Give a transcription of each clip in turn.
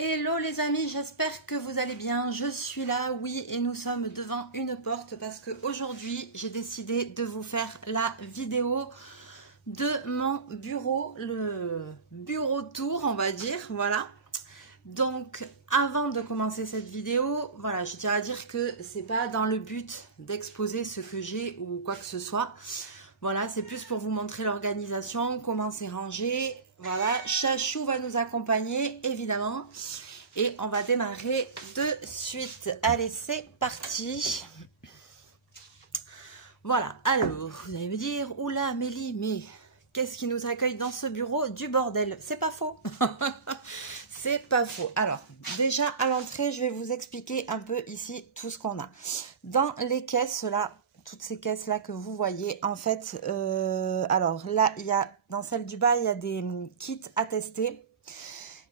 Hello les amis, j'espère que vous allez bien. Je suis là, oui, et nous sommes devant une porte parce qu'aujourd'hui, j'ai décidé de vous faire la vidéo de mon bureau, le bureau tour, on va dire, voilà. Donc, avant de commencer cette vidéo, voilà, je tiens à dire que c'est pas dans le but d'exposer ce que j'ai ou quoi que ce soit. Voilà, c'est plus pour vous montrer l'organisation, comment c'est rangé. Voilà, Chachou va nous accompagner, évidemment. Et on va démarrer de suite. Allez, c'est parti. Voilà, alors, vous allez me dire, oula, Mélie, mais qu'est-ce qui nous accueille dans ce bureau? Du bordel. C'est pas faux. C'est pas faux. Alors, déjà, à l'entrée, je vais vous expliquer un peu ici tout ce qu'on a. Dans les caisses, là, toutes ces caisses-là que vous voyez, en fait, alors là, il y a, dans celle du bas, il y a des kits à tester.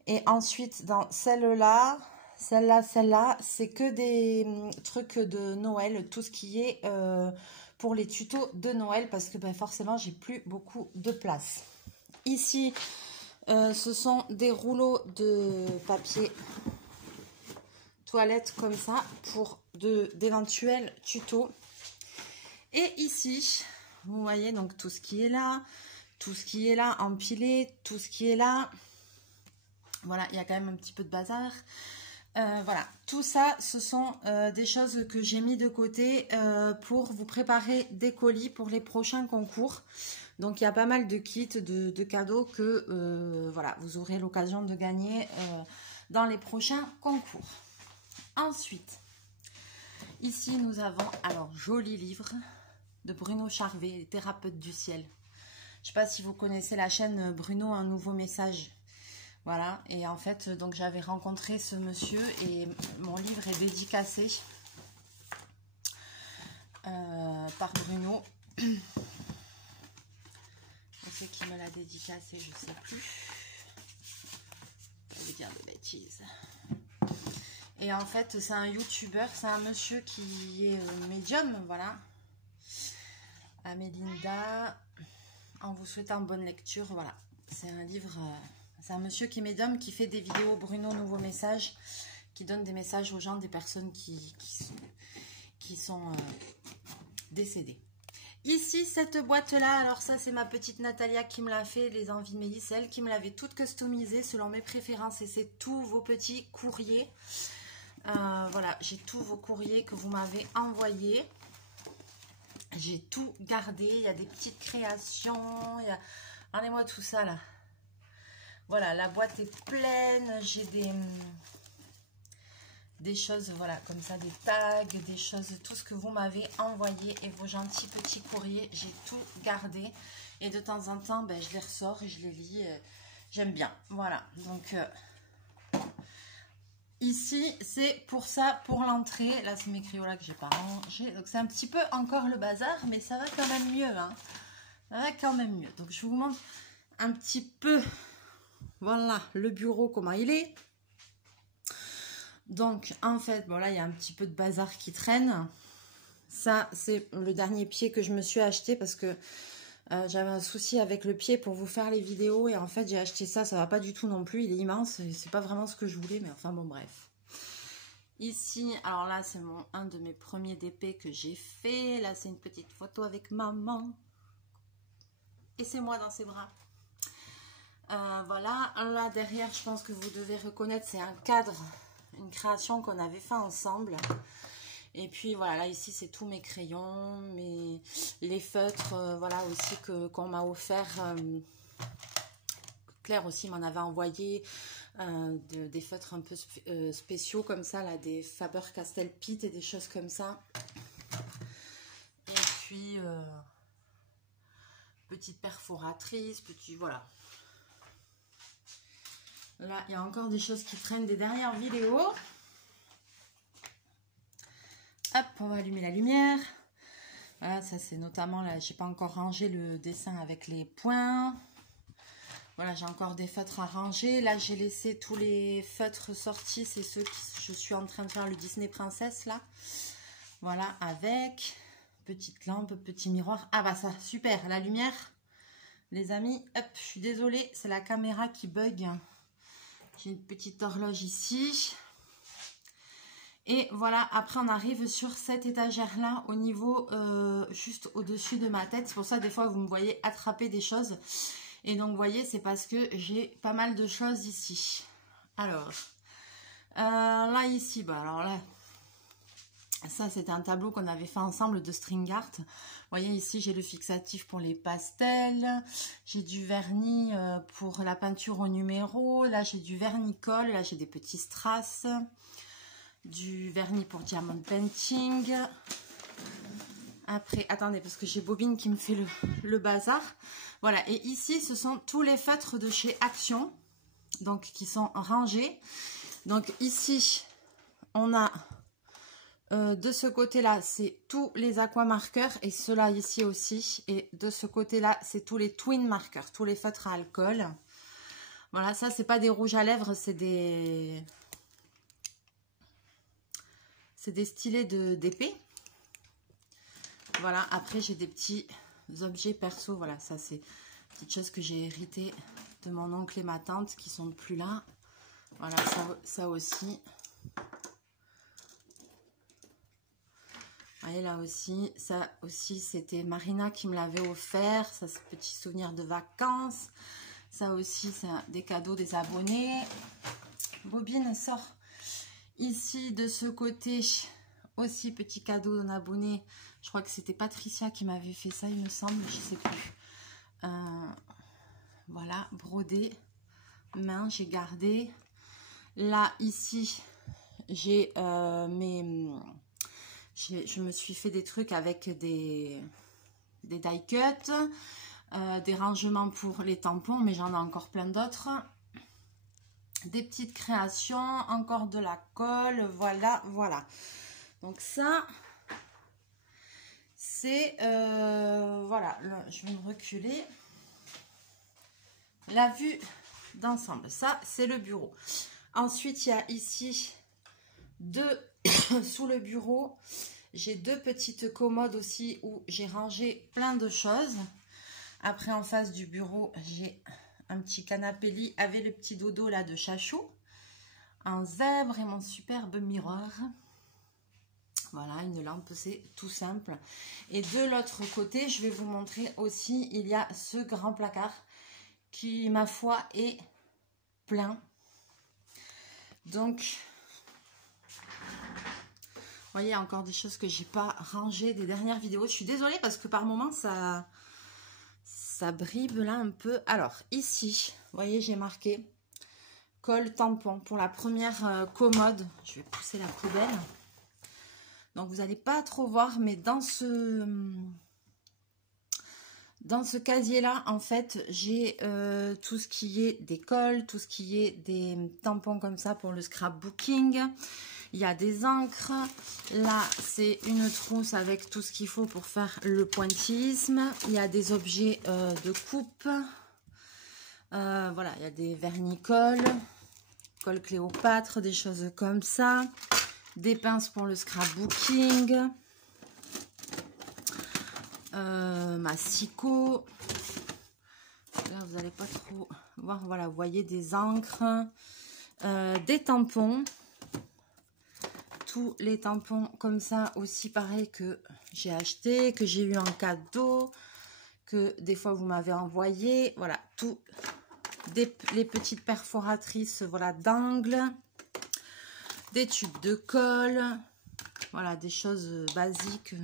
Et ensuite, dans celle-là, celle-là, c'est que des trucs de Noël, tout ce qui est pour les tutos de Noël, parce que ben, forcément, j'ai plus beaucoup de place. Ici, ce sont des rouleaux de papier toilette comme ça, pour d'éventuels tutos. Et ici, vous voyez donc tout ce qui est là, empilé, tout ce qui est là. Voilà, il y a quand même un petit peu de bazar. Voilà, tout ça, ce sont des choses que j'ai mis de côté pour vous préparer des colis pour les prochains concours. Donc, il y a pas mal de kits, de cadeaux que voilà, vous aurez l'occasion de gagner dans les prochains concours. Ensuite, ici, nous avons, alors, joli livre de Bruno Charvet, thérapeute du ciel. Je ne sais pas si vous connaissez la chaîne Bruno, un nouveau message. Voilà, et en fait, donc j'avais rencontré ce monsieur et mon livre est dédicacé par Bruno. Je sais qui me l'a dédicacé, je ne sais plus. Je vais dire de bêtises. Et en fait, c'est un youtubeur, c'est un monsieur qui est médium, voilà. Amélinda, en vous souhaitant bonne lecture, voilà. C'est un livre... c'est un monsieur qui est médium, qui fait des vidéos Bruno Nouveau Message, qui donne des messages aux gens, des personnes qui sont décédées. Ici, cette boîte-là, alors ça, c'est ma petite Natalia qui me l'a fait, les envies de Mélie, c'est elle qui me l'avait toute customisée selon mes préférences. Et c'est tous vos petits courriers. Voilà, j'ai tous vos courriers que vous m'avez envoyés. J'ai tout gardé. Il y a des petites créations. Regardez-moi tout ça, là. Voilà, la boîte est pleine, j'ai des choses, voilà, comme ça, des tags, des choses, tout ce que vous m'avez envoyé et vos gentils petits courriers, j'ai tout gardé. Et de temps en temps, ben, je les ressors et je les lis, j'aime bien. Voilà, donc ici, c'est pour ça, pour l'entrée. Là, c'est mes crayons-là que j'ai pas rangé. Donc, c'est un petit peu encore le bazar, mais ça va quand même mieux, hein. Ça va quand même mieux. Donc, je vous montre un petit peu... Voilà, le bureau, comment il est. Donc, en fait, bon là, il y a un petit peu de bazar qui traîne. Ça, c'est le dernier pied que je me suis acheté parce que j'avais un souci avec le pied pour vous faire les vidéos. Et en fait, j'ai acheté ça, ça va pas du tout non plus. Il est immense, c'est pas vraiment ce que je voulais, mais enfin, bon, bref. Ici, alors là, c'est un de mes premiers DP que j'ai fait. Là, c'est une petite photo avec maman. Et c'est moi dans ses bras. Voilà, là derrière, je pense que vous devez reconnaître, c'est un cadre, une création qu'on avait fait ensemble. Et puis voilà, là ici, c'est tous mes crayons, les feutres, voilà aussi qu'on m'a offert. Claire aussi m'en avait envoyé des feutres un peu spéciaux comme ça, là, des Faber-Castell Pitt et des choses comme ça. Et puis, petite perforatrice, petit, voilà. Là, il y a encore des choses qui traînent des dernières vidéos. Hop, on va allumer la lumière. Voilà, ça c'est notamment, là, j'ai pas encore rangé le dessin avec les points. Voilà, j'ai encore des feutres à ranger. Là, j'ai laissé tous les feutres sortis. C'est ceux que je suis en train de faire le Disney Princesse, là. Voilà, avec petite lampe, petit miroir. Ah bah ça, super, la lumière. Les amis, hop, je suis désolée, c'est la caméra qui bug. J'ai une petite horloge ici. Et voilà, après on arrive sur cette étagère-là au niveau, juste au-dessus de ma tête. C'est pour ça des fois vous me voyez attraper des choses. Et donc vous voyez, c'est parce que j'ai pas mal de choses ici. Alors, là ici, bah alors là, ça c'était un tableau qu'on avait fait ensemble de string art. Vous voyez ici j'ai le fixatif pour les pastels. J'ai du vernis pour la peinture au numéro. Là j'ai du vernis-colle, là j'ai des petits strass. Du vernis pour diamond painting. Après, attendez, parce que j'ai Bobine qui me fait le bazar. Voilà, et ici, ce sont tous les feutres de chez Action, donc qui sont rangés. Donc ici, on a de ce côté-là, c'est tous les aquamarqueurs, et ceux-là ici aussi. Et de ce côté-là, c'est tous les twin marqueurs, tous les feutres à alcool. Voilà, ça, c'est pas des rouges à lèvres, c'est des stylés d'épée. Voilà, après j'ai des petits objets perso. Voilà, ça c'est des petites choses que j'ai héritées de mon oncle et ma tante qui sont plus là. Voilà, ça aussi. Voyez là aussi, ça aussi c'était Marina qui me l'avait offert. Ça c'est petit souvenir de vacances. Ça aussi c'est des cadeaux des abonnés. Bobine sort. Ici, de ce côté, aussi petit cadeau d'un abonné. Je crois que c'était Patricia qui m'avait fait ça, il me semble, je ne sais plus. Voilà, brodé, main, j'ai gardé. Là, ici, j'ai je me suis fait des trucs avec des die cuts, des rangements pour les tampons, mais j'en ai encore plein d'autres. Des petites créations, encore de la colle, voilà, voilà. Donc ça, c'est, voilà, là, je vais me reculer. La vue d'ensemble, ça, c'est le bureau. Ensuite, il y a ici sous le bureau, j'ai deux petites commodes aussi où j'ai rangé plein de choses. Après, en face du bureau, j'ai un petit canapé lit avec le petit dodo là de Chachou, un zèbre et mon superbe miroir. Voilà, une lampe, c'est tout simple. Et de l'autre côté, je vais vous montrer aussi, il y a ce grand placard qui, ma foi, est plein. Donc, vous voyez, encore des choses que j'ai pas rangées des dernières vidéos. Je suis désolée parce que par moments, ça bribe là un peu. Alors, ici, vous voyez, j'ai marqué colle tampon pour la première commode. Je vais pousser la poubelle. Donc, vous n'allez pas trop voir, mais dans ce casier-là, en fait, j'ai tout ce qui est des colles, tout ce qui est des tampons comme ça pour le scrapbooking. Il y a des encres. Là, c'est une trousse avec tout ce qu'il faut pour faire le pointillisme. Il y a des objets de coupe. Voilà, il y a des vernis-colle, colle Cléopâtre, des choses comme ça. Des pinces pour le scrapbooking. Massico. Là, vous n'allez pas trop voir. Voilà, vous voyez des encres. Des tampons. Tous les tampons comme ça aussi, pareil, que j'ai acheté, que j'ai eu en cadeau, que des fois vous m'avez envoyé. Voilà, tout les petites perforatrices, voilà, d'angle, des tubes de colle, voilà, des choses basiques,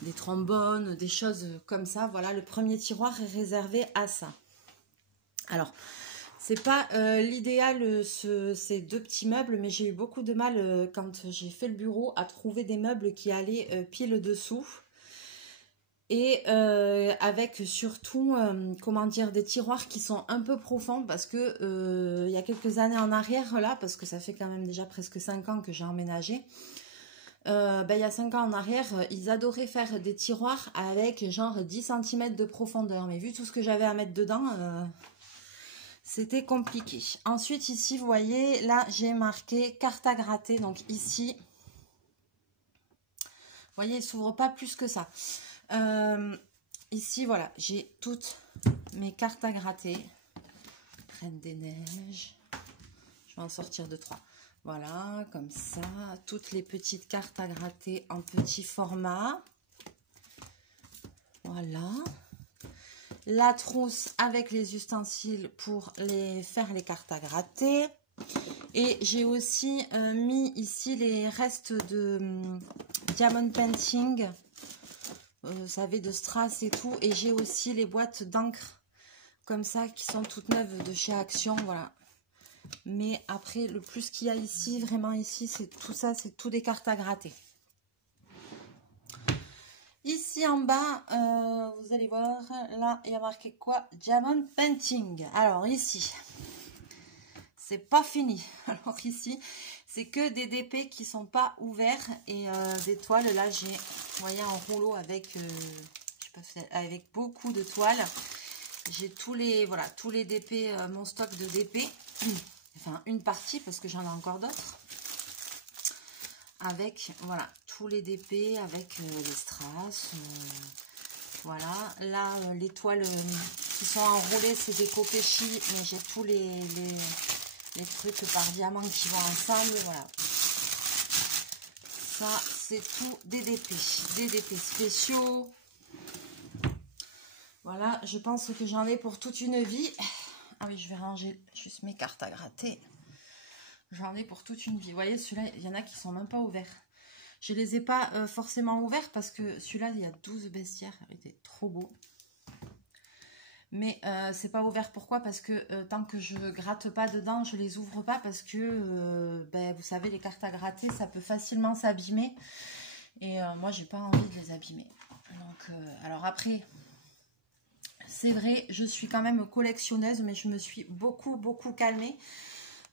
des trombones, des choses comme ça. Voilà, le premier tiroir est réservé à ça. Alors, c'est pas l'idéal, ces deux petits meubles, mais j'ai eu beaucoup de mal quand j'ai fait le bureau à trouver des meubles qui allaient pile dessous. Et avec surtout, comment dire, des tiroirs qui sont un peu profonds parce que il y a quelques années en arrière, là, parce que ça fait quand même déjà presque 5 ans que j'ai emménagé, il y a 5 ans en arrière, ils adoraient faire des tiroirs avec genre 10 cm de profondeur. Mais vu tout ce que j'avais à mettre dedans, c'était compliqué. Ensuite, ici, vous voyez, là, j'ai marqué carte à gratter. Donc ici, vous voyez, il ne s'ouvre pas plus que ça. Ici, voilà, j'ai toutes mes cartes à gratter. Reine des Neiges. vais en sortir 2-3. Voilà, comme ça. Toutes les petites cartes à gratter en petit format. Voilà. La trousse avec les ustensiles pour faire les cartes à gratter. Et j'ai aussi mis ici les restes de Diamond Painting. Vous savez, de strass et tout. Et j'ai aussi les boîtes d'encre comme ça qui sont toutes neuves de chez Action. Voilà. Mais après, le plus qu'il y a ici, vraiment ici, c'est tout ça, c'est tout des cartes à gratter. Ici en bas, vous allez voir, là, il y a marqué quoi? Diamond Painting. Alors ici, c'est pas fini. Alors ici, c'est que des DP qui sont pas ouverts et des toiles. Là, j'ai, vous voyez, un rouleau avec, je sais pas, avec beaucoup de toiles. J'ai tous les, voilà, tous les DP, mon stock de DP. Enfin, une partie parce que j'en ai encore d'autres. Avec, voilà, tous les DP, avec les strass. Voilà, là, les toiles qui sont enroulées, c'est des Kokeshi, mais j'ai tous les trucs par diamant qui vont ensemble. Voilà. Ça, c'est tout des DP spéciaux. Voilà, je pense que j'en ai pour toute une vie. Ah oui, je vais ranger juste mes cartes à gratter. J'en ai pour toute une vie. Vous voyez, celui-là, il y en a qui sont même pas ouverts. Je les ai pas forcément ouverts parce que celui-là, il y a 12 bestiaires. Il était trop beau. Mais c'est pas ouvert. Pourquoi? Parce que tant que je gratte pas dedans, je les ouvre pas parce que, ben, vous savez, les cartes à gratter, ça peut facilement s'abîmer. Et moi, j'ai pas envie de les abîmer. Donc, alors après... C'est vrai, je suis quand même collectionneuse, mais je me suis beaucoup calmée.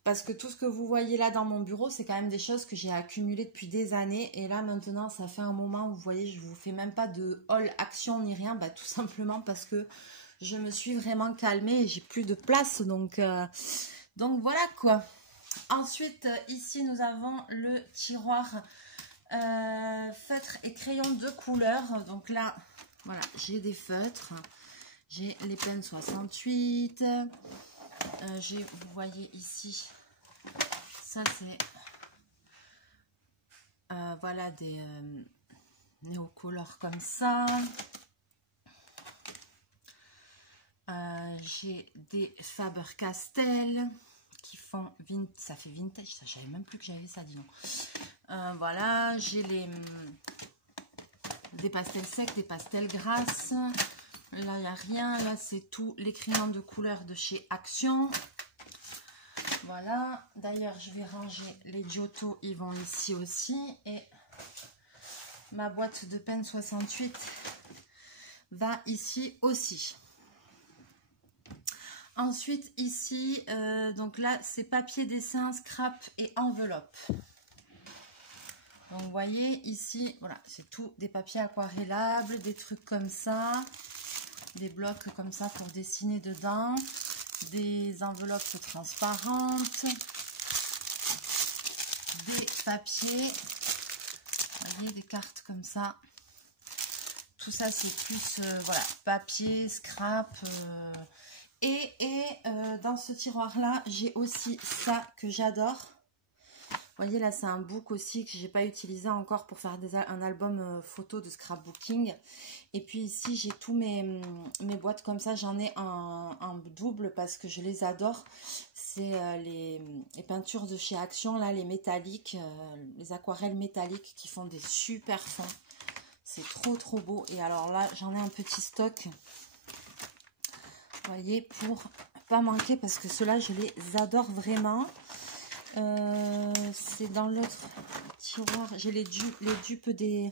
Parce que tout ce que vous voyez là dans mon bureau, c'est quand même des choses que j'ai accumulées depuis des années. Et là, maintenant, ça fait un moment où vous voyez, je ne vous fais même pas de haul action ni rien. Bah, tout simplement parce que je me suis vraiment calmée et j'ai plus de place. Donc voilà quoi. Ensuite, ici, nous avons le tiroir feutres et crayons de couleur. Donc là, voilà, j'ai des feutres. J'ai les Pen 68. Vous voyez ici, ça c'est voilà des néocolores comme ça. J'ai des Faber-Castell qui font ça fait vintage, ça je savais même plus que j'avais ça, dis donc. Voilà, j'ai des pastels secs, des pastels grasses. Là, il n'y a rien. Là, c'est tous les crayons de couleur de chez Action. Voilà. D'ailleurs, je vais ranger les Giotto. Ils vont ici aussi. Et ma boîte de Pen 68 va ici aussi. Ensuite, ici, donc là, c'est papier dessin, scrap et enveloppe. Donc, vous voyez, ici, voilà, c'est tout des papiers aquarellables, des trucs comme ça. Des blocs comme ça pour dessiner dedans, des enveloppes transparentes, des papiers, vous voyez, des cartes comme ça. Tout ça c'est plus voilà, papier, scrap. Et dans ce tiroir là, j'ai aussi ça que j'adore. Vous voyez là, c'est un book aussi que j'ai pas utilisé encore pour faire un album photo de scrapbooking. Et puis ici, j'ai tous mes boîtes comme ça. J'en ai un double parce que je les adore. C'est les peintures de chez Action, là, les métalliques, les aquarelles métalliques qui font des super fonds. C'est trop beau. Et alors là, j'en ai un petit stock. Vous voyez, pour pas manquer parce que ceux-là, je les adore vraiment. C'est dans l'autre tiroir. J'ai les dupes des...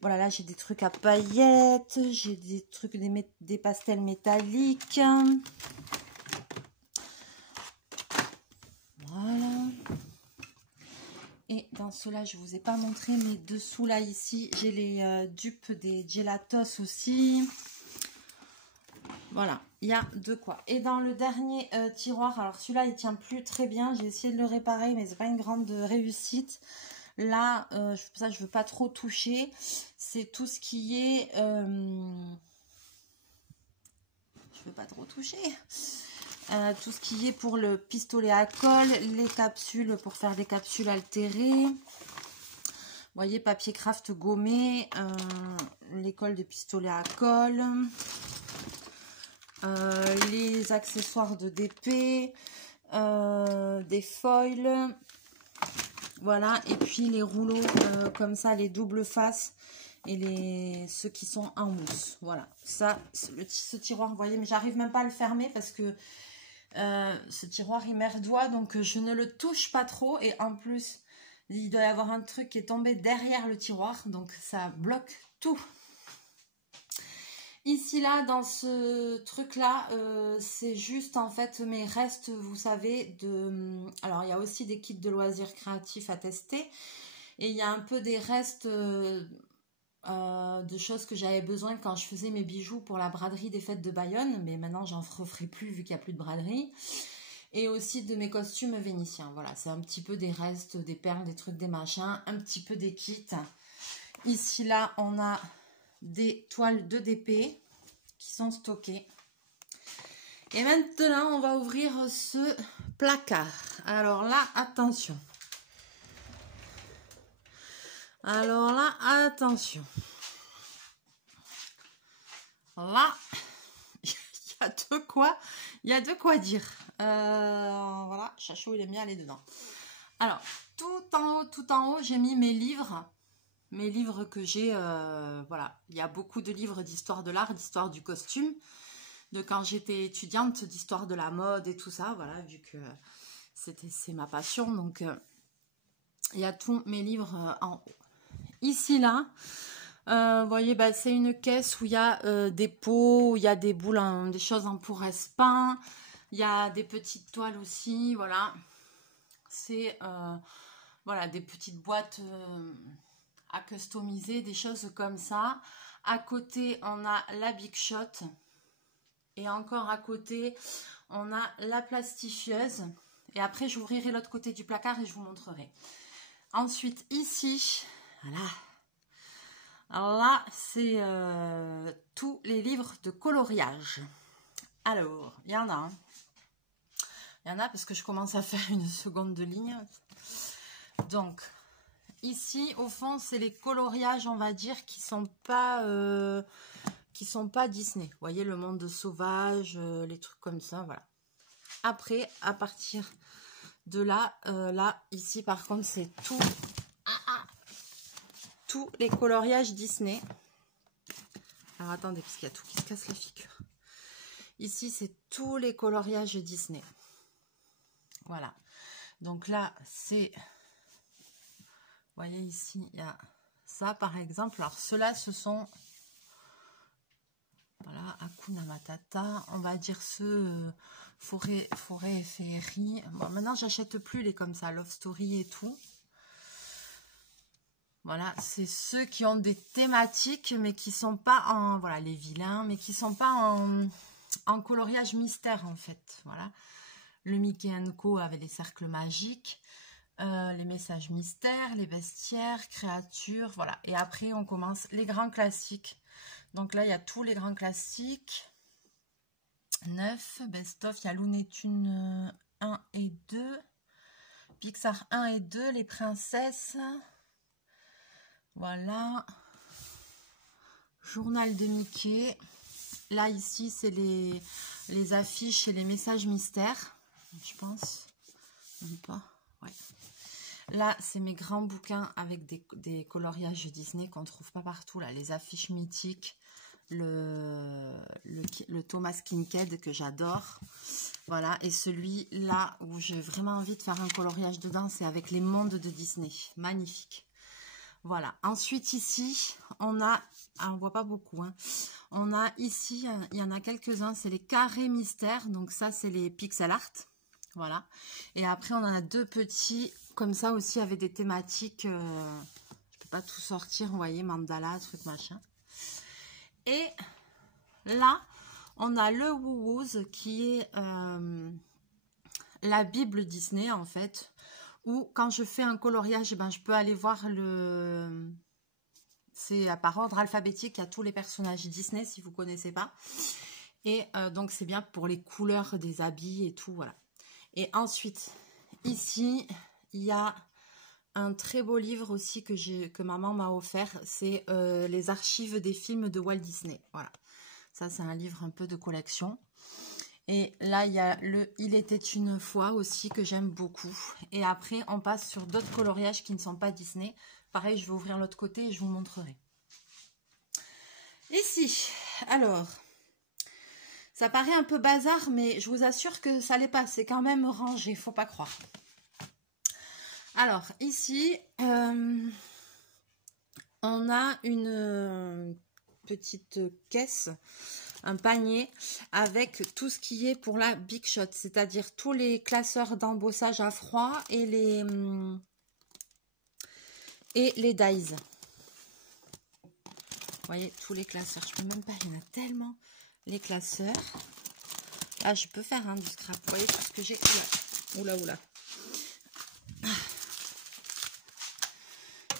Voilà, là, j'ai des trucs à paillettes. J'ai des trucs, des pastels métalliques. Voilà. Et dans ceux-là, je ne vous ai pas montré, mais dessous, là, ici, j'ai les dupes des Gelatos aussi. Voilà, il y a de quoi. Et dans le dernier tiroir, alors celui-là, il tient plus très bien. J'ai essayé de le réparer, mais c'est pas une grande réussite. Là, ça, je veux pas trop toucher. C'est tout ce qui est... je veux pas trop toucher. tout ce qui est pour le pistolet à colle, les capsules pour faire des capsules altérées. Vous voyez, papier craft gommé, les cols de pistolet à colle, les accessoires de DP, des foils, voilà, et puis les rouleaux comme ça, les doubles faces et ceux qui sont en mousse. Voilà, ça, ce tiroir, vous voyez, mais j'arrive même pas à le fermer parce que ce tiroir il merdoit, donc je ne le touche pas trop, et en plus il doit y avoir un truc qui est tombé derrière le tiroir, donc ça bloque tout. Ici là dans ce truc là, c'est juste en fait mes restes, vous savez, alors il y a aussi des kits de loisirs créatifs à tester, et il y a un peu des restes de choses que j'avais besoin quand je faisais mes bijoux pour la braderie des fêtes de Bayonne, mais maintenant j'en referai plus vu qu'il n'y a plus de braderie, et aussi de mes costumes vénitiens. Voilà, c'est un petit peu des restes, des perles, des trucs, des machins, un petit peu des kits. Ici là on a des toiles de DP qui sont stockées, et maintenant on va ouvrir ce placard. Alors là, attention. Alors là, attention. Là, il y a de quoi dire. Voilà, Chachot, il aime bien aller dedans. Alors, tout en haut, j'ai mis mes livres que j'ai. Voilà, il y a beaucoup de livres d'histoire de l'art, d'histoire du costume, de quand j'étais étudiante, d'histoire de la mode et tout ça. Voilà, vu que c'est ma passion, donc il y a tous mes livres en haut. Ici, là, vous voyez, bah, c'est une caisse où il y a des pots, où il y a des boules, des choses en pouresse peint. Il y a des petites toiles aussi, voilà. C'est, voilà, des petites boîtes à customiser, des choses comme ça. À côté, on a la Big Shot. Et encore à côté, on a la plastifieuse. Et après, j'ouvrirai l'autre côté du placard et je vous montrerai. Ensuite, ici, voilà. Alors là, c'est tous les livres de coloriage. Alors, il y en a un. Il y en a parce que je commence à faire une seconde de ligne. Donc, ici, au fond, c'est les coloriages, on va dire, qui sont pas Disney. Vous voyez, le monde sauvage, les trucs comme ça, voilà. Après, à partir de là, ici, par contre, c'est tous les coloriages Disney. Alors, attendez, parce qu'il y a tout qui se casse la figure. Ici, c'est tous les coloriages Disney. Voilà. Donc là, c'est... Vous voyez ici, il y a ça, par exemple. Alors, ceux-là, ce sont... Voilà, Hakuna Matata. On va dire ceux forêt et féerie. Bon, maintenant, j'achète plus les comme ça, Love Story et tout. Voilà, c'est ceux qui ont des thématiques, mais qui sont pas en... Voilà, les vilains, mais qui sont pas en coloriage mystère, en fait. Voilà. Le Mickey & Co avec les cercles magiques. Les messages mystères, les bestiaires, créatures, voilà. Et après, on commence les grands classiques. Donc là, il y a tous les grands classiques. 9, best-of, il y a Looney Tunes 1 et 2. Pixar 1 et 2, les princesses. Voilà. Journal de Mickey. Là, ici, c'est les affiches et les messages mystères. Je pense. Même pas. Ouais. Là, c'est mes grands bouquins avec des coloriages Disney qu'on ne trouve pas partout. Là, les affiches mythiques, le Thomas Kinkade que j'adore. Voilà, et celui-là où j'ai vraiment envie de faire un coloriage dedans, c'est avec les mondes de Disney. Magnifique. Voilà. Ensuite, ici, on a... Ah, on ne voit pas beaucoup. Hein. On a ici, il y en a quelques-uns, c'est les carrés mystères. Donc ça, c'est les pixel art. Voilà. Et après, on en a deux petits... Comme ça aussi, avec des thématiques, je ne peux pas tout sortir, vous voyez, mandala, truc machin. Et là, on a le Woo-Woos qui est la Bible Disney, en fait, où quand je fais un coloriage, ben, je peux aller voir le... C'est par ordre alphabétique, il y a tous les personnages Disney, si vous ne connaissez pas. Et donc, c'est bien pour les couleurs des habits et tout, voilà. Et ensuite, ici, il y a un très beau livre aussi que maman m'a offert. C'est les archives des films de Walt Disney. Voilà. Ça, c'est un livre un peu de collection. Et là, il y a le Il était une fois aussi que j'aime beaucoup. Et après, on passe sur d'autres coloriages qui ne sont pas Disney. Pareil, je vais ouvrir l'autre côté et je vous montrerai. Ici, alors, ça paraît un peu bazar, mais je vous assure que ça l'est pas. C'est quand même rangé, faut pas croire. Alors, ici, on a une petite caisse, un panier avec tout ce qui est pour la Big Shot, c'est-à-dire tous les classeurs d'embossage à froid et les dies. Vous voyez, tous les classeurs, je peux même pas, il y en a tellement, les classeurs. Là, je peux faire du scrap, vous voyez tout ce que j'ai. Oula, oula.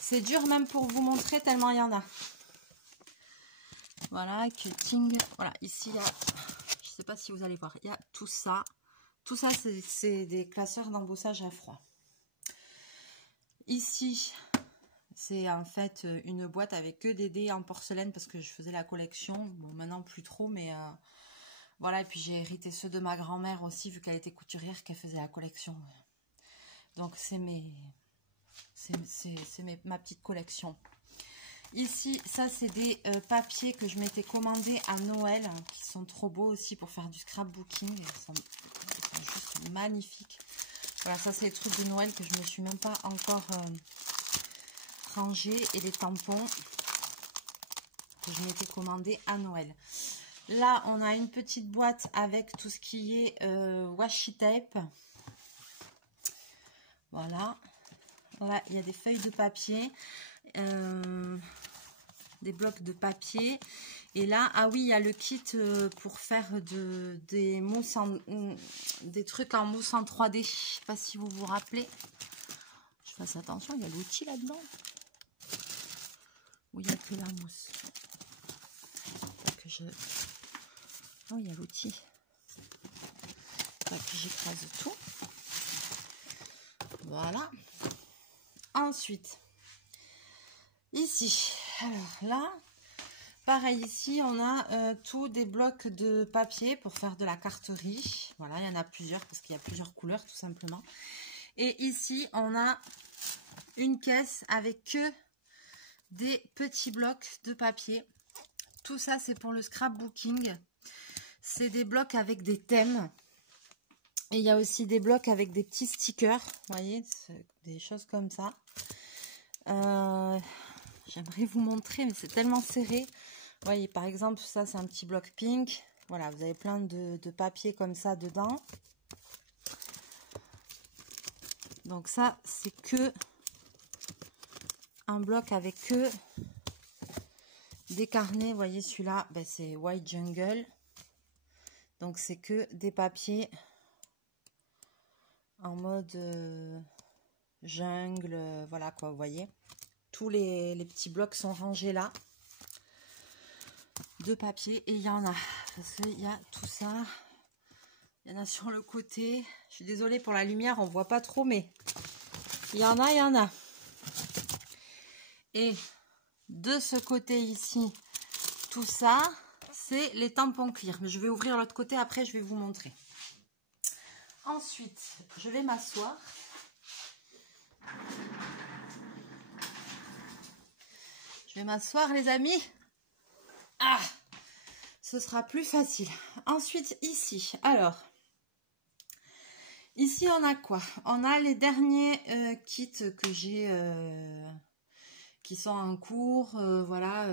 C'est dur même pour vous montrer tellement il y en a. Voilà, cutting. Voilà, ici, il y a, je ne sais pas si vous allez voir, il y a tout ça. Tout ça, c'est des classeurs d'embossage à froid. Ici, c'est en fait une boîte avec que des dés en porcelaine parce que je faisais la collection. Bon, maintenant, plus trop, mais voilà. Et puis, j'ai hérité ceux de ma grand-mère aussi, vu qu'elle était couturière, qu'elle faisait la collection. Donc, c'est ma petite collection. Ici, ça c'est des papiers que je m'étais commandés à Noël, hein, qui sont trop beaux aussi pour faire du scrapbooking. Ils sont juste magnifiques. Voilà, ça c'est les trucs de Noël que je me suis même pas encore rangés. Et les tampons que je m'étais commandés à Noël. Là, on a une petite boîte avec tout ce qui est washi tape. Voilà. Là, il y a des feuilles de papier. Des blocs de papier. Et là, ah oui, il y a le kit pour faire des mousses des trucs en mousse en 3D. Je sais pas si vous vous rappelez. Je fasse attention, il y a l'outil là-dedans. Ou il n'y a que la mousse. Oh, il y a l'outil. Que j'écrase tout. Voilà. Ensuite, ici, alors là, pareil ici, on a tous des blocs de papier pour faire de la carterie. Voilà, il y en a plusieurs parce qu'il y a plusieurs couleurs tout simplement. Et ici, on a une caisse avec que des petits blocs de papier. Tout ça, c'est pour le scrapbooking. C'est des blocs avec des thèmes. Et il y a aussi des blocs avec des petits stickers. Vous voyez, des choses comme ça. J'aimerais vous montrer, mais c'est tellement serré. Vous voyez, par exemple, ça, c'est un petit bloc pink. Voilà, vous avez plein de papier comme ça dedans. Donc ça, c'est que un bloc avec que des carnets. Vous voyez, celui-là, ben, c'est White Jungle. Donc, c'est que des papiers en mode jungle. Voilà quoi, vous voyez. Tous les petits blocs sont rangés là. De papier. Et il y en a. Parce qu'il y a tout ça. Il y en a sur le côté. Je suis désolée pour la lumière, on voit pas trop, mais il y en a, il y en a. Et de ce côté ici, tout ça, c'est les tampons clear. Mais je vais ouvrir l'autre côté, après je vais vous montrer. Ensuite, je vais m'asseoir. Je vais m'asseoir, les amis. Ah, ce sera plus facile. Ensuite, ici, alors, ici, on a quoi? On a les derniers kits que j'ai, qui sont en cours, voilà.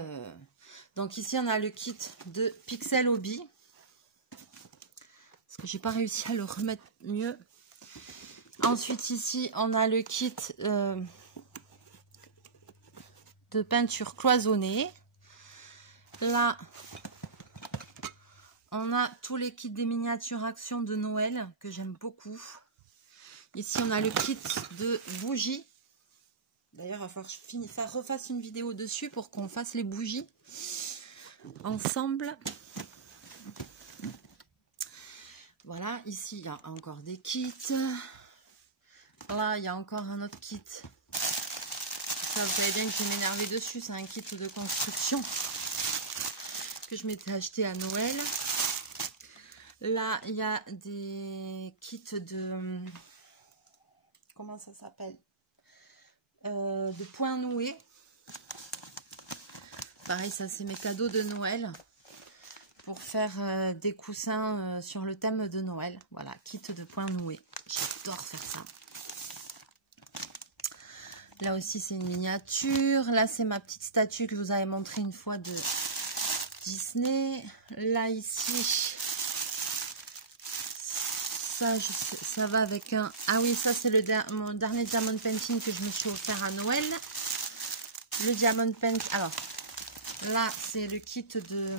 Donc ici, on a le kit de Pixel Hobby. Parce que j'ai pas réussi à le remettre mieux. Ensuite, ici, on a le kit de peinture cloisonnée. Là, on a tous les kits des miniatures actions de Noël que j'aime beaucoup. Ici, on a le kit de bougies. D'ailleurs, il va falloir que je refasse une vidéo dessus pour qu'on fasse les bougies ensemble. Voilà, ici, il y a encore des kits. Là, il y a encore un autre kit. Ça, vous savez bien que je vais m'énerver dessus. C'est un kit de construction que je m'étais acheté à Noël. Là, il y a des kits de... Comment ça s'appelle? De points noués. Pareil, ça, c'est mes cadeaux de Noël. Pour faire des coussins sur le thème de Noël. Voilà, kit de points noués. J'adore faire ça. Là aussi, c'est une miniature. Là, c'est ma petite statue que je vous avais montré une fois de Disney. Là, ici, ça va avec un... Ah oui, ça, c'est mon dernier Diamond Painting que je me suis offert à Noël. Le Diamond Paint... Alors, là, c'est le kit de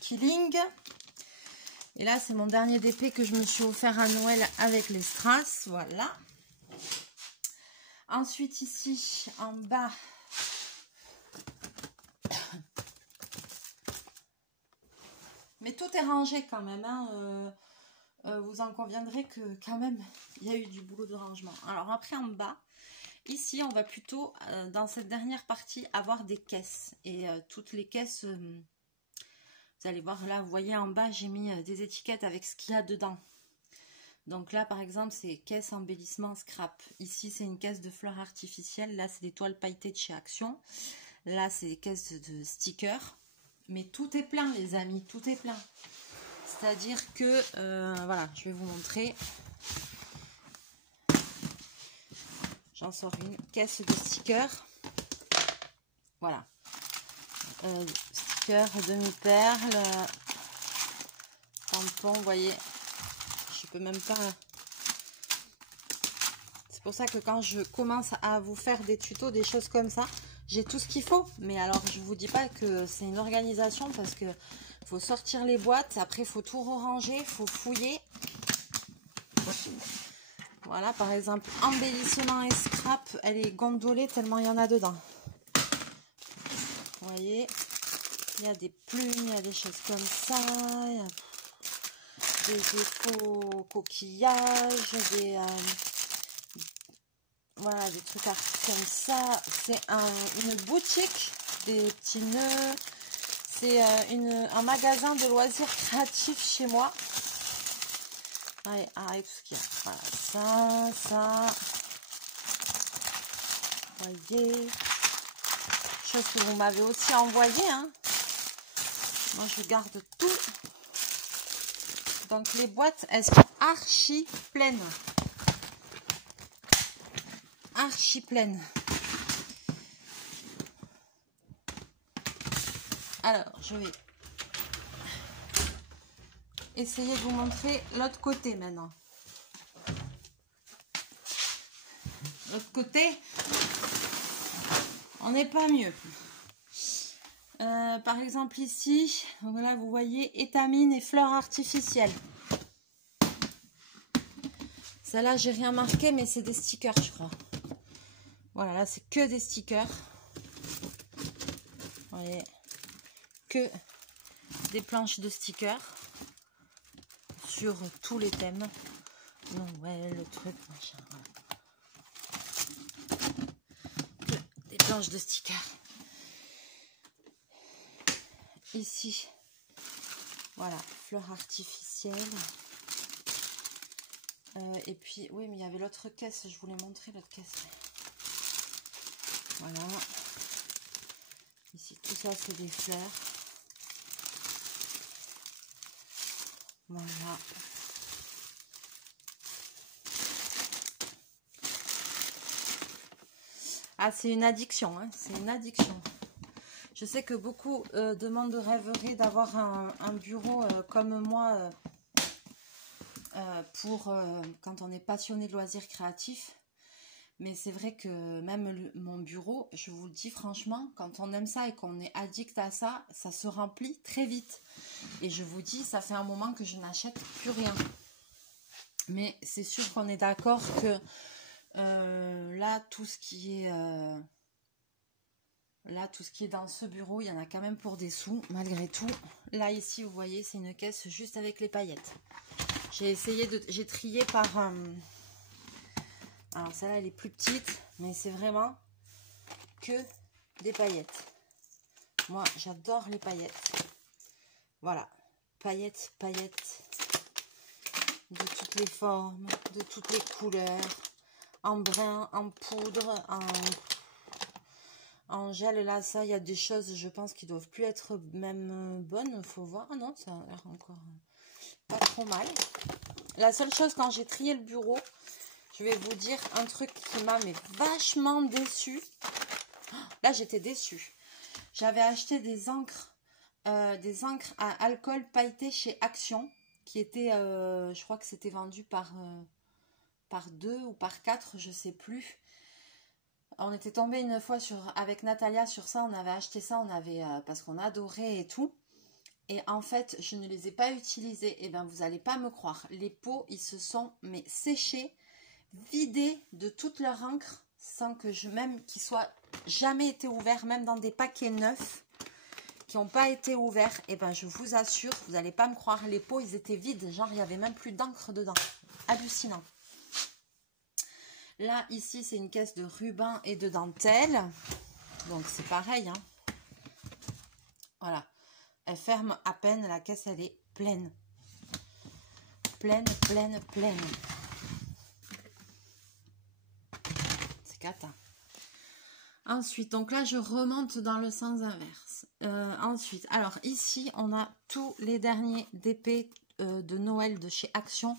Killing. Et là, c'est mon dernier DP que je me suis offert à Noël avec les strass. Voilà. Ensuite, ici, en bas, mais tout est rangé quand même, hein. Vous en conviendrez que quand même, il y a eu du boulot de rangement. Alors après, en bas, ici, on va plutôt, dans cette dernière partie, avoir des caisses. Et toutes les caisses, vous allez voir, là, vous voyez en bas, j'ai mis des étiquettes avec ce qu'il y a dedans. Donc là, par exemple, c'est caisse embellissement scrap. Ici, c'est une caisse de fleurs artificielles. Là, c'est des toiles pailletées de chez Action. Là, c'est des caisses de stickers. Mais tout est plein, les amis. Tout est plein. C'est-à-dire que, voilà, je vais vous montrer. J'en sors une caisse de stickers. Voilà. Stickers demi-perles. Tampons, vous voyez. Je peux même pas... C'est pour ça que quand je commence à vous faire des tutos, des choses comme ça, j'ai tout ce qu'il faut. Mais alors, je vous dis pas que c'est une organisation parce que faut sortir les boîtes. Après, il faut tout ranger, il faut fouiller. Voilà, par exemple, embellissement et scrap, elle est gondolée tellement il y en a dedans. Vous voyez, il y a des plumes, il y a des choses comme ça. Il y a des faux coquillages, voilà, des trucs comme ça. C'est une boutique, des petits nœuds. C'est un magasin de loisirs créatifs chez moi. Allez, arrête tout ce qu'il y a. Voilà, ça. Vous voyez. Chose que vous m'avez aussi envoyé, hein. Moi, je garde tout. Donc, les boîtes, elles sont archi pleines. Archi pleines. Alors, je vais essayer de vous montrer l'autre côté maintenant. L'autre côté, on n'est pas mieux. Par exemple ici, voilà, vous voyez étamine et fleurs artificielles. Celle-là, j'ai rien marqué, mais c'est des stickers, je crois. Voilà, là, c'est que des stickers. Vous voyez, que des planches de stickers sur tous les thèmes. Noël, le truc, machin. Voilà. Que des planches de stickers. Ici, voilà, fleurs artificielles. Et puis, oui, mais il y avait l'autre caisse, je voulais montrer l'autre caisse. Voilà. Ici, tout ça, c'est des fleurs. Voilà. Ah, c'est une addiction, hein, c'est une addiction. Je sais que beaucoup demandent, rêveraient d'avoir un bureau comme moi pour quand on est passionné de loisirs créatifs. Mais c'est vrai que même mon bureau, je vous le dis franchement, quand on aime ça et qu'on est addict à ça, ça se remplit très vite. Et je vous dis, ça fait un moment que je n'achète plus rien. Mais c'est sûr qu'on est d'accord que là, tout ce qui est dans ce bureau, il y en a quand même pour des sous, malgré tout. Là, ici, vous voyez, c'est une caisse juste avec les paillettes. J'ai essayé de... J'ai trié par... Alors celle-là, elle est plus petite, mais c'est vraiment que des paillettes. Moi, j'adore les paillettes. Voilà. Paillettes, paillettes. De toutes les formes, de toutes les couleurs. En brun, en poudre, en gel. Là, ça, il y a des choses, je pense, qui doivent plus être même bonnes. Faut voir. Non, ça a l'air encore pas trop mal. La seule chose, quand j'ai trié le bureau, je vais vous dire un truc qui m'a vachement déçue. Là, j'étais déçue. J'avais acheté des encres à alcool pailleté chez Action, qui étaient, je crois que c'était vendu par 2 ou par 4, je sais plus. On était tombé une fois avec Natalia sur ça, on avait acheté ça, parce qu'on adorait et tout. Et en fait, je ne les ai pas utilisés. Et bien, vous n'allez pas me croire. Les pots, ils se sont séchés, vidés de toute leur encre, sans que qu'ils soient jamais été ouverts, même dans des paquets neufs qui n'ont pas été ouverts. Et ben, je vous assure, vous n'allez pas me croire, les pots, ils étaient vides. Genre, il n'y avait même plus d'encre dedans. Hallucinant. Là, ici, c'est une caisse de ruban et de dentelle. Donc, c'est pareil, hein. Voilà. Elle ferme à peine, la caisse, elle est pleine. Pleine, pleine, pleine. C'est cata. Ensuite, donc là, je remonte dans le sens inverse. Ensuite, alors ici, on a tous les derniers DP de Noël de chez Action.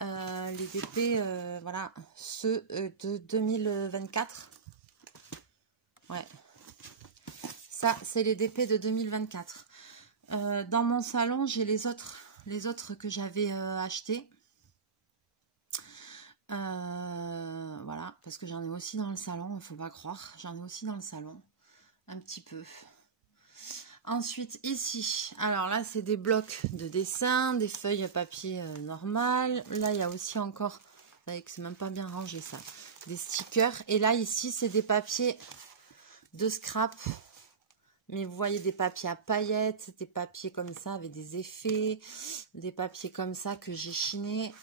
Les DP, voilà, ceux de 2024. Ouais. Ça, c'est les DP de 2024. Dans mon salon, j'ai les autres que j'avais achetés. Voilà, parce que j'en ai aussi dans le salon, il ne faut pas croire. J'en ai aussi dans le salon, un petit peu. Ensuite, ici, alors là, c'est des blocs de dessin, des feuilles à papier normales. Là, il y a aussi encore, vous voyez que c'est même pas bien rangé ça, des stickers. Et là, ici, c'est des papiers de scrap. Mais vous voyez des papiers à paillettes, des papiers comme ça avec des effets, des papiers comme ça que j'ai chinés,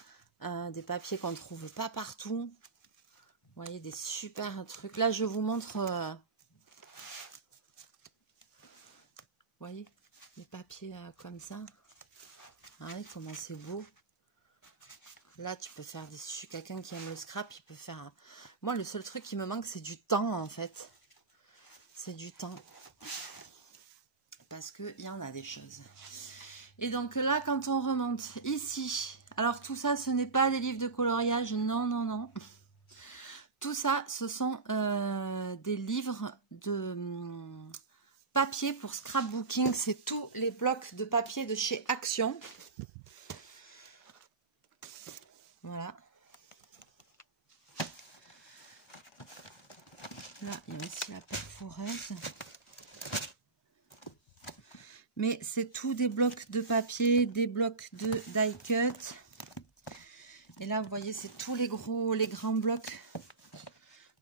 des papiers qu'on ne trouve pas partout. Vous voyez des super trucs. Là, je vous montre, vous voyez, des papiers comme ça. Regardez comment c'est beau. Là, tu peux faire des... Quelqu'un qui aime le scrap, il peut faire... Moi, le seul truc qui me manque, c'est du temps, en fait. C'est du temps. Parce qu'il y en a des choses. Et donc là, quand on remonte ici, alors tout ça, ce n'est pas des livres de coloriage, non, non, non. Tout ça, ce sont des livres de papier pour scrapbooking. C'est tous les blocs de papier de chez Action. Voilà. Là, il y a aussi la perforeuse. Mais c'est tout des blocs de papier, des blocs de die cut. Et là, vous voyez, c'est tous les grands blocs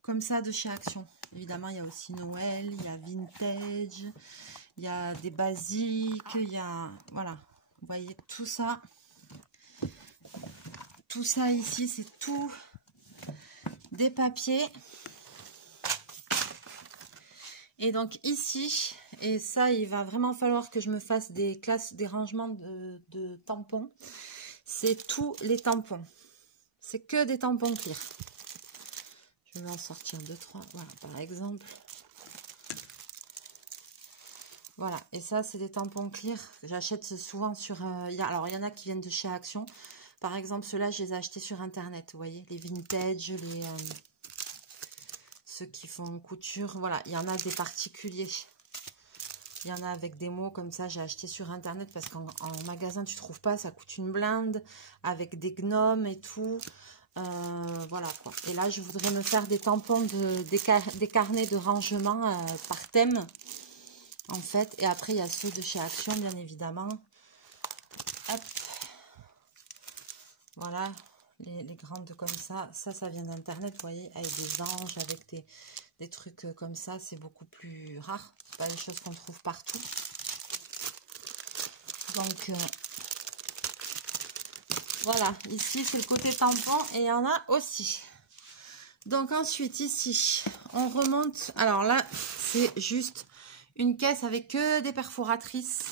comme ça de chez Action. Évidemment, il y a aussi Noël, il y a Vintage, il y a des basiques, il y a... Voilà, vous voyez tout ça. Tout ça ici, c'est tout des papiers. Et donc ici, et ça, il va vraiment falloir que je me fasse des rangements de tampons. C'est tous les tampons. C'est que des tampons clear. Je vais en sortir 2, 3. Voilà, par exemple. Voilà, et ça, c'est des tampons clear. J'achète souvent sur... alors, il y en a qui viennent de chez Action. Par exemple, ceux-là, je les ai achetés sur Internet. Vous voyez, les vintage, ceux qui font couture. Voilà, il y en a des particuliers. Il y en a avec des mots comme ça. J'ai acheté sur Internet parce qu'en magasin, tu ne trouves pas. Ça coûte une blinde avec des gnomes et tout. Voilà quoi. Et là, je voudrais me faire des tampons, des carnets de rangement par thème. En fait, et après, il y a ceux de chez Action, bien évidemment. Hop. Voilà, les grandes comme ça. Ça vient d'Internet, vous voyez, avec des anges, avec des trucs comme ça. C'est beaucoup plus rare. C'est pas des choses qu'on trouve partout. Donc, Voilà, ici c'est le côté tampon et il y en a aussi. Donc ensuite ici, on remonte. Alors là, c'est juste une caisse avec que des perforatrices.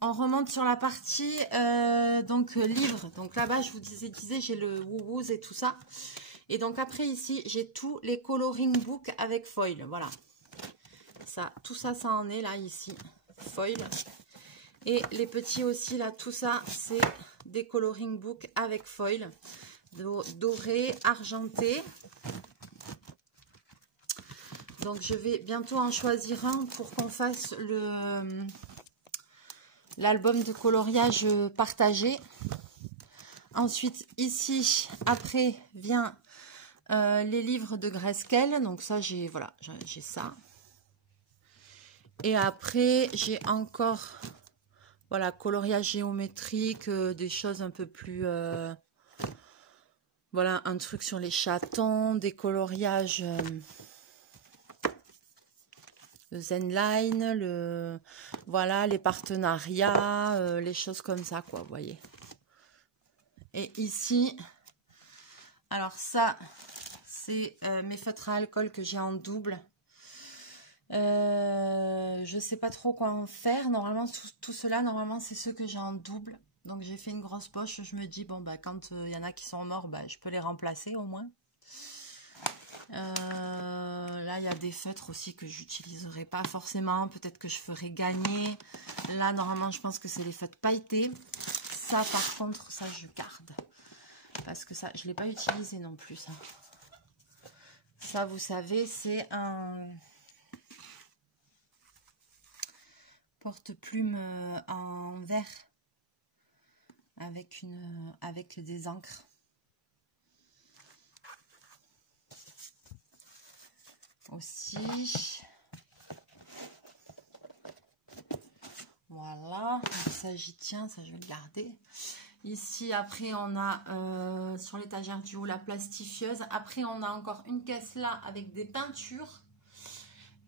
On remonte sur la partie donc livre. Donc là-bas, je vous disais, j'ai le Woowoos et tout ça. Et donc après ici, j'ai tous les coloring books avec foil. Voilà. Ça, tout ça, ça en est là ici. Foil. Et les petits aussi là, tout ça, c'est des coloring books avec foil. Doré, argenté. Donc je vais bientôt en choisir un pour qu'on fasse l'album de coloriage partagé. Ensuite ici, après vient les livres de Grayscale. Donc ça, j'ai voilà, j'ai ça. Et après j'ai encore voilà, coloriage géométrique, des choses un peu plus voilà, un truc sur les chatons, des coloriages le Zenline, voilà, les partenariats, les choses comme ça, quoi, vous voyez. Et ici, alors ça, c'est mes feutres à alcool que j'ai en double. Je sais pas trop quoi en faire. Normalement, tout cela, normalement, c'est ceux que j'ai en double. Donc, j'ai fait une grosse poche. Je me dis, bon, bah, quand il y en a qui sont morts, bah, je peux les remplacer au moins. Là, il y a des feutres aussi que j'utiliserai pas forcément. Peut-être que je ferai gagner. Là, normalement, je pense que c'est les feutres pailletés. Ça, par contre, ça, je garde. Parce que ça, je ne l'ai pas utilisé non plus, ça. Ça, vous savez, c'est un porte-plume en verre avec des encres. Aussi. Voilà. Donc ça, j'y tiens. Ça, je vais le garder. Ici, après, on a sur l'étagère du haut la plastifieuse. Après, on a encore une caisse là avec des peintures.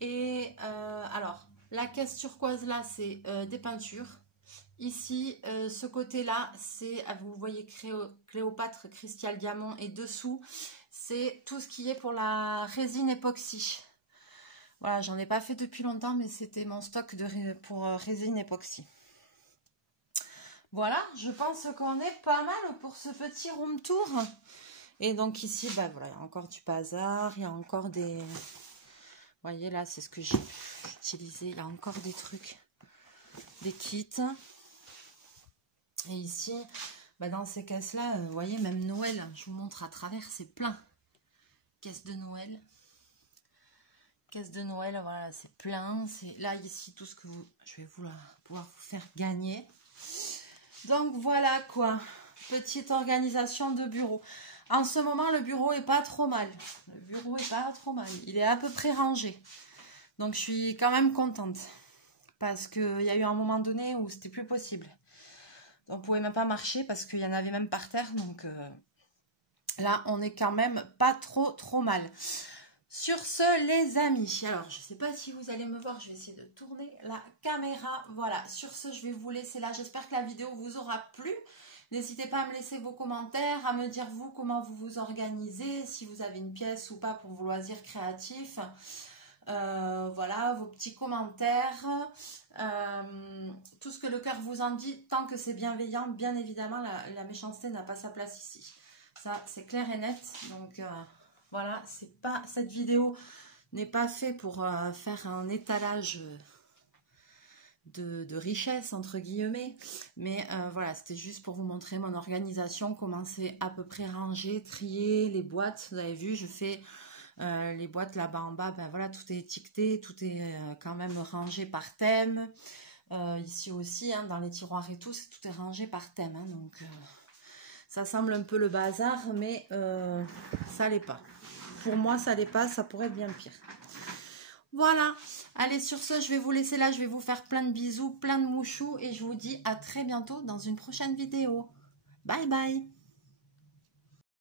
Et alors, la caisse turquoise là, c'est des peintures. Ici, ce côté-là, c'est, vous voyez, Cléopâtre, Cristal Diamant. Et dessous, c'est tout ce qui est pour la résine époxy. Voilà, j'en ai pas fait depuis longtemps, mais c'était mon stock pour résine époxy. Voilà, je pense qu'on est pas mal pour ce petit room tour. Et donc ici, bah voilà, il y a encore du bazar, il y a encore des... Vous voyez là, c'est ce que j'ai utilisé. Il y a encore des trucs, des kits. Et ici, bah dans ces caisses-là, vous voyez, même Noël, je vous montre à travers, c'est plein. Caisse de Noël. Caisse de Noël, voilà, c'est plein. C'est là, ici, tout ce que je vais pouvoir vous faire gagner. Donc voilà quoi, petite organisation de bureau. En ce moment, le bureau est pas trop mal. Le bureau est pas trop mal. Il est à peu près rangé. Donc je suis quand même contente. Parce qu'il y a eu un moment donné où c'était plus possible. On pouvait même pas marcher parce qu'il y en avait même par terre. Donc là, on est quand même pas trop mal. Sur ce, les amis, alors je ne sais pas si vous allez me voir, je vais essayer de tourner la caméra. Voilà, sur ce, je vais vous laisser là. J'espère que la vidéo vous aura plu. N'hésitez pas à me laisser vos commentaires, à me dire vous comment vous vous organisez, si vous avez une pièce ou pas pour vos loisirs créatifs. Voilà, vos petits commentaires. Tout ce que le cœur vous en dit, tant que c'est bienveillant, bien évidemment, la méchanceté n'a pas sa place ici. Ça, c'est clair et net. Donc... voilà, c'est pas, cette vidéo n'est pas faite pour faire un étalage de richesse, entre guillemets. Mais voilà, c'était juste pour vous montrer mon organisation, comment c'est à peu près rangé, trié, les boîtes. Vous avez vu, je fais les boîtes là-bas en bas, ben voilà, tout est étiqueté, tout est quand même rangé par thème. Ici aussi, hein, dans les tiroirs et tout, tout est rangé par thème. Hein, donc, ça semble un peu le bazar, mais ça l'est pas. Pour moi, ça l'est pas, ça pourrait être bien pire. Voilà, allez, sur ce, je vais vous laisser là, je vais vous faire plein de bisous, plein de mouchous, et je vous dis à très bientôt dans une prochaine vidéo. Bye bye.